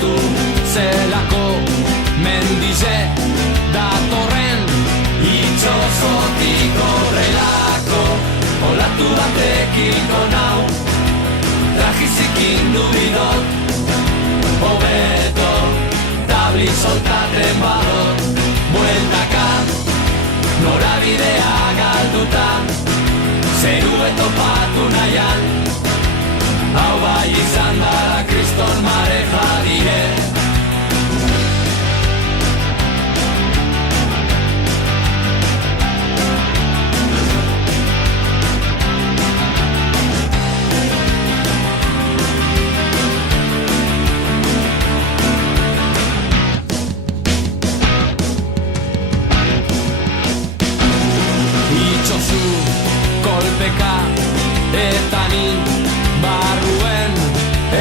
sinestu zelako mendize datorren itxosotik horrelako olatu batekiko nau trajizikin dubidot hobeto tabli soltaten badot bueltaka norabidea galduta zerue topatu nahian hau bai izan da kriston mareja die itxosu kolpeka eta ni barruen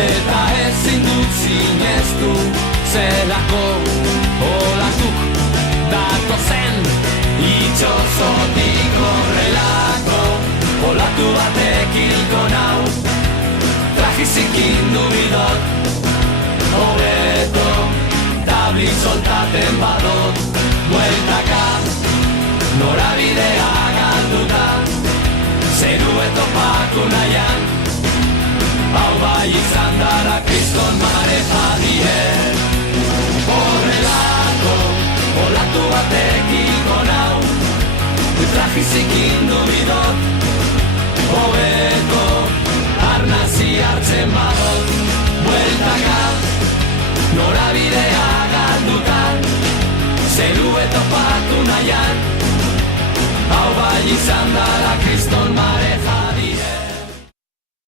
eta ezin dut sinestu zelako olatuk datozen itxosotik horrelako olatu batek hilko nau trajizikin dubidot hobeto tabli soltaten badot bueltaka norabidea galduta zerue topatu nahian hau bai izan dara kriston mareja die horrelako olatu batekiko nau trajizikin dubidot hobeto arnazi hartzen badot bueltaka norabidea galduta zerue topatu nahian hau bai izan dara kriston